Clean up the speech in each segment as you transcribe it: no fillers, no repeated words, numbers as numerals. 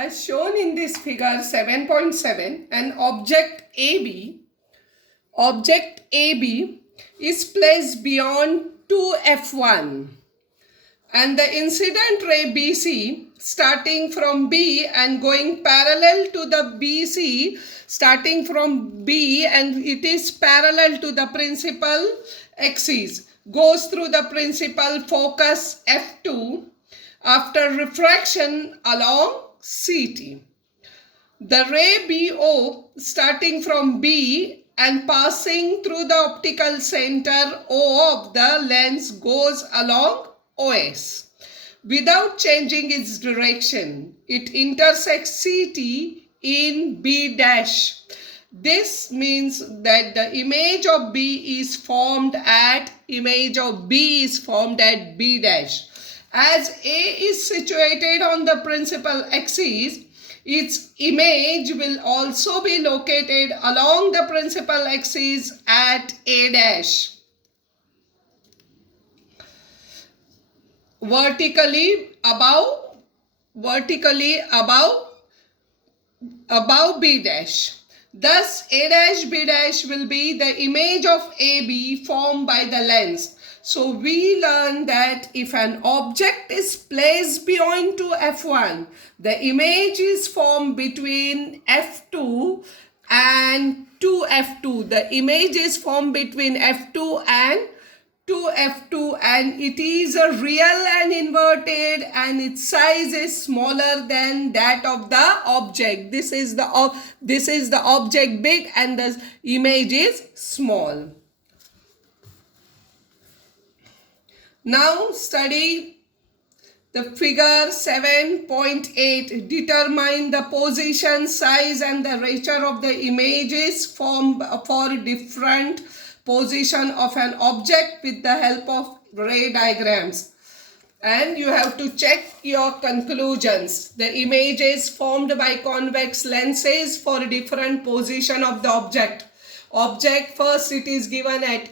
As shown in this figure 7.7, an object AB is placed beyond 2F1 and the incident ray BC starting from B and going parallel to the BC starting from B, and it is parallel to the principal axis, goes through the principal focus F2 after refraction along CT. The ray BO starting from B and passing through the optical center O of the lens goes along OS. Without changing its direction, it intersects CT in B dash. This means that the image of B is formed at B dash. As A is situated on the principal axis, its image will also be located along the principal axis at A dash. Vertically above B dash. Thus, A dash B dash will be the image of AB formed by the lens. So we learn that if an object is placed beyond to F1, the image is formed between F2 and 2F2. The image is formed between F2 and 2F2, and it is a real and inverted, and its size is smaller than that of the object. This is the object big and the image is small. Now study the figure 7.8. Determine the position, size and the nature of the images formed for different position of an object with the help of ray diagrams. And you have to check your conclusions. The images formed by convex lenses for different position of the object. Object first it is given at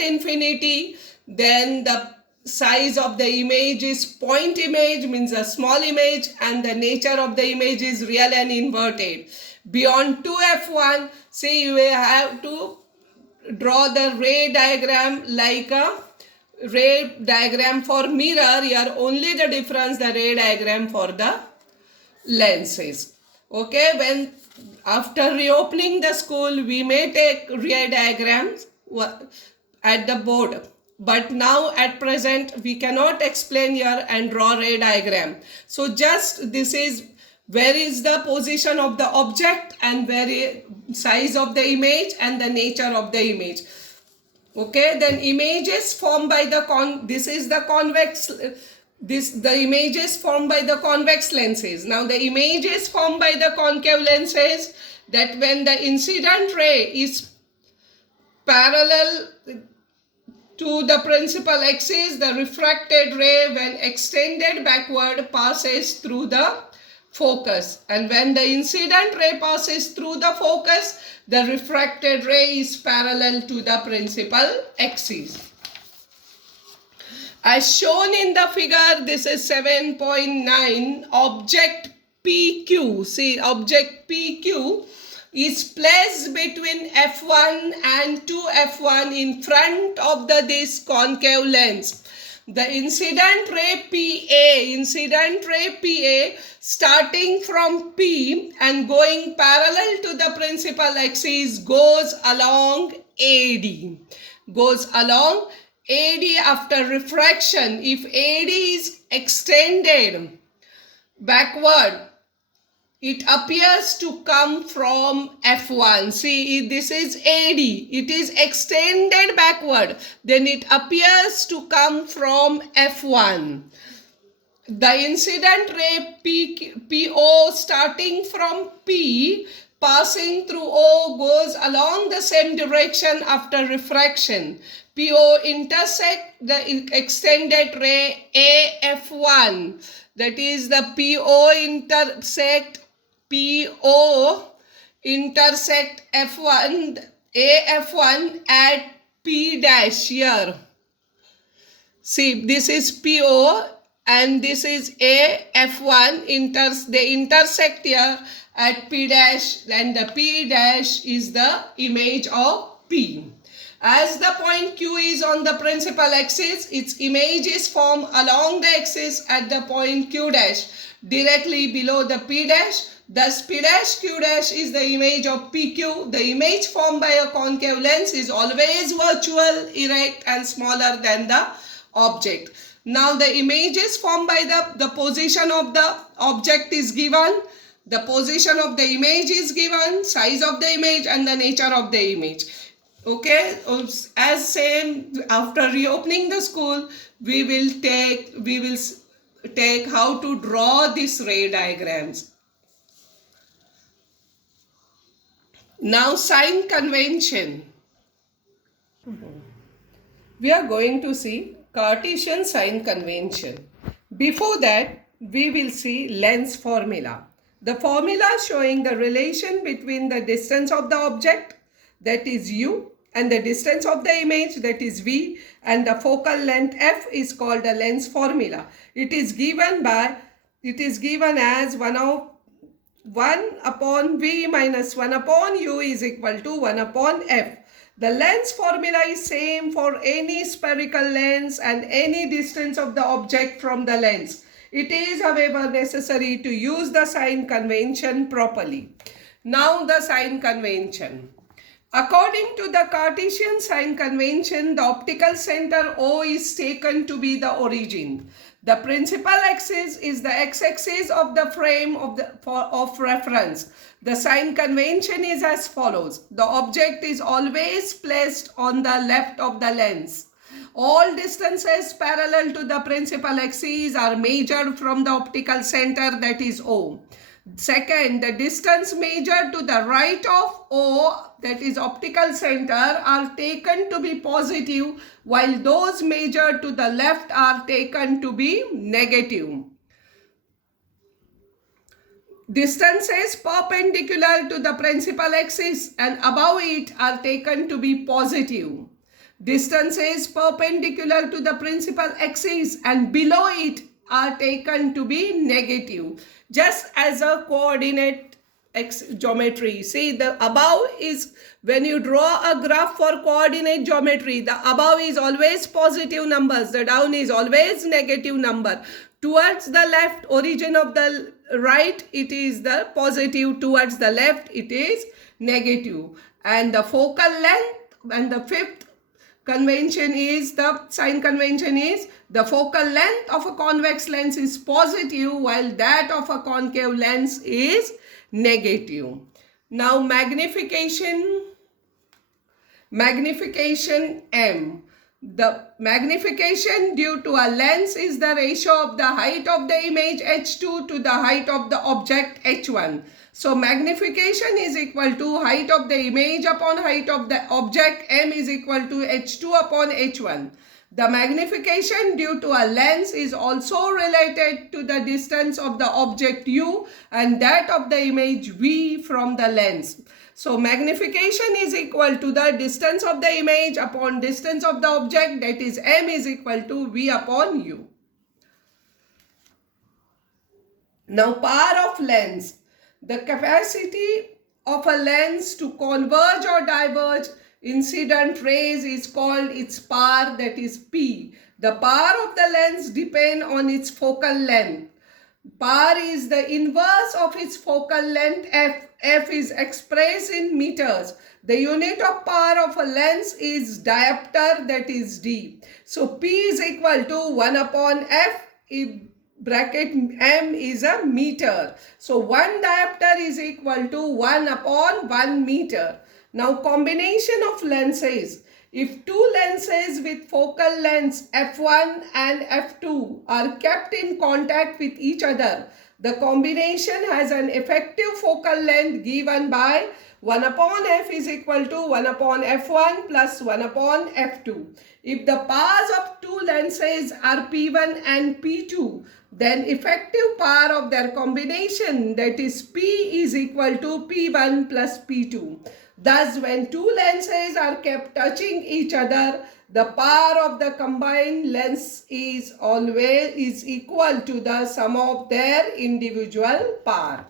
infinity. Then the size of the image is point image, means a small image, and the nature of the image is real and inverted. Beyond 2F1, see, you will have to draw the ray diagram like a ray diagram for mirror. Here only the difference the ray diagram for the lenses. Okay, when after reopening the school, we may take ray diagrams at the board. But now at present we cannot explain here and draw ray diagram. So just this is where is the position of the object and where is size of the image and the nature of the image. Okay, then images formed by the images formed by the convex lenses. Now the images formed by the concave lenses, that when the incident ray is parallel to the principal axis, the refracted ray when extended backward passes through the focus, and when the incident ray passes through the focus, the refracted ray is parallel to the principal axis. As shown in the figure, this is 7.9, object PQ. See, object PQ is placed between F1 and 2F1 in front of this concave lens. The incident ray PA starting from P and going parallel to the principal axis goes along AD. After refraction. If AD is extended backward, it appears to come from F1. See, this is AD. It is extended backward. Then it appears to come from F1. The incident ray PO starting from P, passing through O, goes along the same direction after refraction. PO intersect the extended ray AF1. That is the PO intersect F1, AF1 at P dash here. See, this is PO and this is A, F1, they intersect here at P dash, and the P dash is the image of P. As the point Q is on the principal axis, its image is formed along the axis at the point Q dash, directly below the P dash. Thus, P dash Q dash is the image of PQ. The image formed by a concave lens is always virtual, erect, and smaller than the object. Now, the image is formed by the position of the object is given, the position of the image is given, size of the image, and the nature of the image. Okay, as same after reopening the school, we will take how to draw these ray diagrams. Now, sign convention. We are going to see Cartesian sign convention. Before that, we will see lens formula. The formula showing the relation between the distance of the object, that is u, and the distance of the image, that is v, and the focal length f is called a lens formula. It is given as 1 upon v minus 1 upon u is equal to 1 upon f. The lens formula is same for any spherical lens and any distance of the object from the lens. It is, however, necessary to use the sign convention properly. Now, the sign convention. According to the Cartesian sign convention, the optical center O is taken to be the origin. The principal axis is the x-axis of the frame of reference. The sign convention is as follows. The object is always placed on the left of the lens. All distances parallel to the principal axis are measured from the optical center, that is O. Second, the distance measured to the right of O, that is optical center, are taken to be positive, while those measured to the left are taken to be negative. Distances perpendicular to the principal axis and above it are taken to be positive. Distances perpendicular to the principal axis and below it are taken to be negative. Just as a coordinate geometry. See, the above is, when you draw a graph for coordinate geometry, the above is always positive numbers, the down is always negative number. Towards the left, origin of the right, it is the positive. Towards the left, it is negative. And the focal length, and the fifth convention is, the sign convention is, the focal length of a convex lens is positive, while that of a concave lens is negative. Now, magnification M. The magnification due to a lens is the ratio of the height of the image h2 to the height of the object h1. So, magnification is equal to height of the image upon height of the object, m is equal to h2 upon h1. The magnification due to a lens is also related to the distance of the object u and that of the image v from the lens. So, magnification is equal to the distance of the image upon distance of the object, that is m is equal to v upon u. Now, power of lens. The capacity of a lens to converge or diverge incident rays is called its power, that is P. The power of the lens depends on its focal length. Power is the inverse of its focal length f. F is expressed in meters. The unit of power of a lens is diopter, that is D. So, P is equal to 1 upon F. Bracket m is a meter. So, 1 diopter is equal to 1 upon 1 meter. Now, combination of lenses. If two lenses with focal lengths f1 and f2 are kept in contact with each other, the combination has an effective focal length given by 1 upon f is equal to 1 upon f1 plus 1 upon f2. If the powers of two lenses are p1 and p2, then effective power of their combination, that is P, is equal to P1 plus P2. Thus, when two lenses are kept touching each other, the power of the combined lens is always equal to the sum of their individual power.